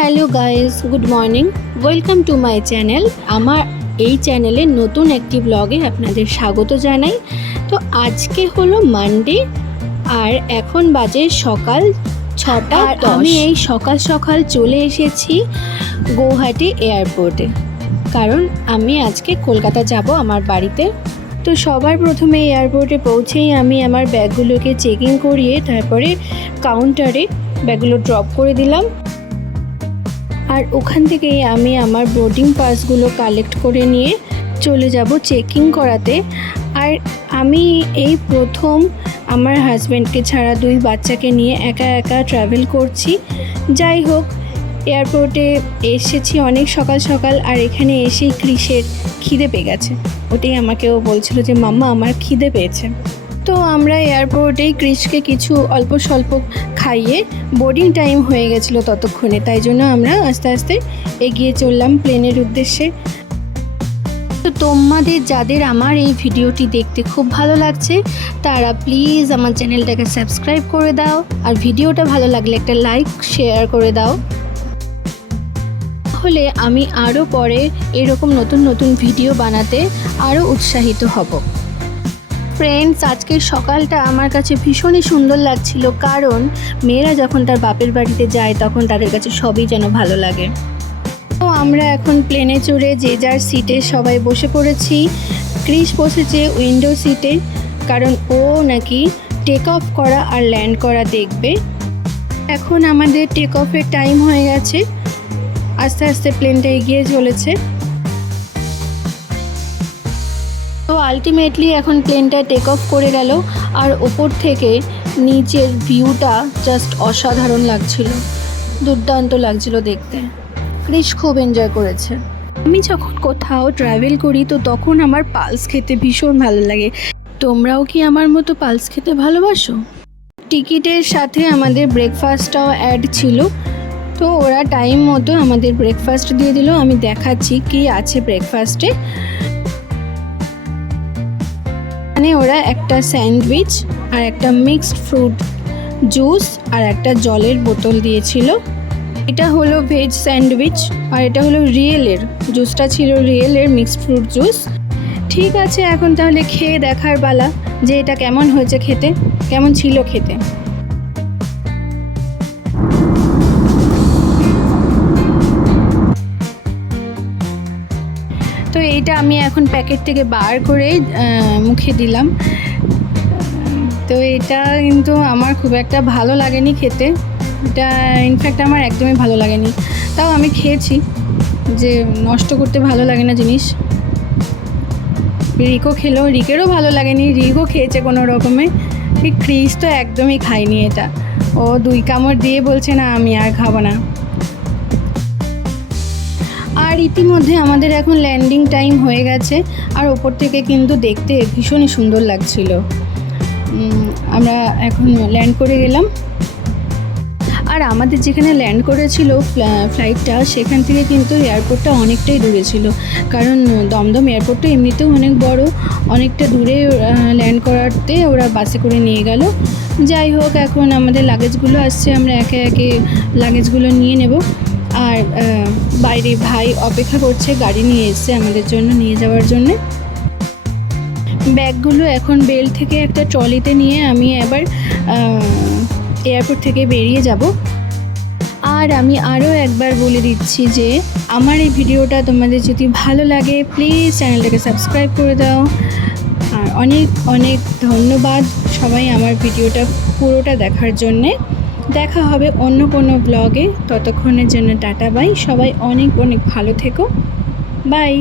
Hello guys, good morning. Welcome to my channel. আমার এই চ্যানেলে নতুন একটি ব্লগে আপনাদের স্বাগত জানাই। তো আজকে হলো মানডে আর এখন বাজে সকাল 6টা। আমি এই সকাল সকাল চলে এসেছি গৌহাটি এয়ারপোর্টে, কারণ আমি আজকে কলকাতা যাব আমার বাড়িতে। তো সবার প্রথমে এয়ারপোর্টে পৌঁছেই আমি আমার ব্যাগগুলোকে চেকিং করিয়ে তারপরে কাউন্টারে ব্যাগগুলো ড্রপ করে দিলাম। আর ওখান থেকেই আমি আমার বোর্ডিং পাসগুলো কালেক্ট করে নিয়ে চলে যাব চেকিং করাতে। আর আমি এই প্রথম আমার হাজব্যান্ডকে ছাড়া 2 বাচ্চাকে নিয়ে একা একা ট্রাভেল করছি। যাই হোক, এয়ারপোর্টে এসেছি অনেক সকাল সকাল, আর এখানে এসেই ক্রিসের খিদে পেয়ে গেছে। ওটাই আমাকেও বলছিল যে মাম্মা আমার খিদে পেয়েছে। তো আমরা এয়ারপোর্টেই ক্রিসকে কিছু অল্প স্বল্প খাইয়ে বোর্ডিং টাইম হয়ে গেছিলো ততক্ষণে, তাই জন্য আমরা আস্তে আস্তে এগিয়ে চললাম প্লেনের উদ্দেশ্যে। তো তোমাদের যাদের আমার এই ভিডিওটি দেখতে খুব ভালো লাগছে তারা প্লিজ আমার চ্যানেলটাকে সাবস্ক্রাইব করে দাও, আর ভিডিওটা ভালো লাগলে একটা লাইক শেয়ার করে দাও, তাহলে আমি আরও পরে এরকম নতুন নতুন ভিডিও বানাতে আরও উৎসাহিত হব। ফ্রেন্ডস, আজকের সকালটা আমার কাছে ভীষণই সুন্দর লাগছিল, কারণ মেয়েরা যখন তার বাপের বাড়িতে যায় তখন তাদের কাছে সবই যেন ভালো লাগে। তো আমরা এখন প্লেনে চড়ে যে যার সিটে সবাই বসে পড়েছি। ক্রিস বসেছে উইন্ডো সিটে, কারণ ও নাকি টেক অফ করা আর ল্যান্ড করা দেখবে। এখন আমাদের টেক অফের টাইম হয়ে গেছে, আস্তে আস্তে প্লেনটা এগিয়ে চলেছে। তো আলটিমেটলি এখন প্লেনটা টেক অফ করে গেল, আর ওপর থেকে নিচের ভিউটা জাস্ট অসাধারণ লাগছিল, দুর্দান্ত লাগছিল দেখতে। ক্রিস খুব এনজয় করেছে। আমি যখন কোথাও ট্রাভেল করি তো তখন আমার পালস খেতে ভীষণ ভালো লাগে। তোমরাও কি আমার মতো পালস খেতে ভালোবাসো? টিকিটের সাথে আমাদের ব্রেকফাস্টটাও অ্যাড ছিল, তো ওরা টাইম মতো আমাদের ব্রেকফাস্ট দিয়ে দিল। আমি দেখাচ্ছি কি আছে ব্রেকফাস্টে। মানে ওরা একটা স্যান্ডউইচ আর একটা মিক্সড ফ্রুট জুস আর একটা জলের বোতল দিয়েছিল। এটা হলো ভেজ স্যান্ডউইচ, আর এটা হলো রিয়েলের জুসটা ছিল রিয়েলের মিক্সড ফ্রুট জুস। ঠিক আছে, এখন তাহলে খেয়ে দেখার পালা যে এটা কেমন হয়েছে খেতে, কেমন ছিল খেতে। তো এইটা আমি এখন প্যাকেট থেকে বার করে মুখে দিলাম। তো এটা কিন্তু আমার খুব একটা ভালো লাগেনি খেতে, এটা ইনফ্যাক্ট আমার একদমই ভালো লাগেনি। তাও আমি খেয়েছি, যে নষ্ট করতে ভালো লাগে না জিনিস। রিকো খেলো, রিকেরও ভালো লাগেনি, রিকো খেয়েছে কোনো রকমে। ঠিক ক্রিস তো একদমই খায়নি এটা, ও 2 কামড় দিয়ে বলছে না আমি আর খাবো না। আর ইতিমধ্যে আমাদের এখন ল্যান্ডিং টাইম হয়ে গেছে, আর ওপর থেকে কিন্তু দেখতে ভীষণই সুন্দর লাগছিল। আমরা এখন ল্যান্ড করে গেলাম। আর আমাদের যেখানে ল্যান্ড করেছিল ফ্লাইটটা, সেখান থেকে কিন্তু এয়ারপোর্টটা অনেকটাই দূরে ছিল, কারণ দমদম এয়ারপোর্টটা এমনিতেও অনেক বড়, অনেকটা দূরে ল্যান্ড করাতে ওরা বাসে করে নিয়ে গেল। যাই হোক, এখন আমাদের লাগেজগুলো আসছে, আমরা একে একে লাগেজগুলো নিয়ে নেব। আর বাইরে ভাই অপেক্ষা করছে, গাড়ি নিয়ে এসছে আমাদের জন্য নিয়ে যাওয়ার জন্যে। ব্যাগগুলো এখন বেল্ট থেকে একটা ট্রলিতে নিয়ে আমি এবার এয়ারপোর্ট থেকে বেরিয়ে যাব। আর আমি আরও একবার বলে দিচ্ছি যে আমার এই ভিডিওটা তোমাদের যদি ভালো লাগে প্লিজ চ্যানেলটাকে সাবস্ক্রাইব করে দাও। আর অনেক অনেক ধন্যবাদ সবাই আমার ভিডিওটা পুরোটা দেখার জন্যে। দেখা হবে অন্য কোনো ব্লগে, ততক্ষণের জন্য টাটা বাই। সবাই অনেক অনেক ভালো থেকো, বাই।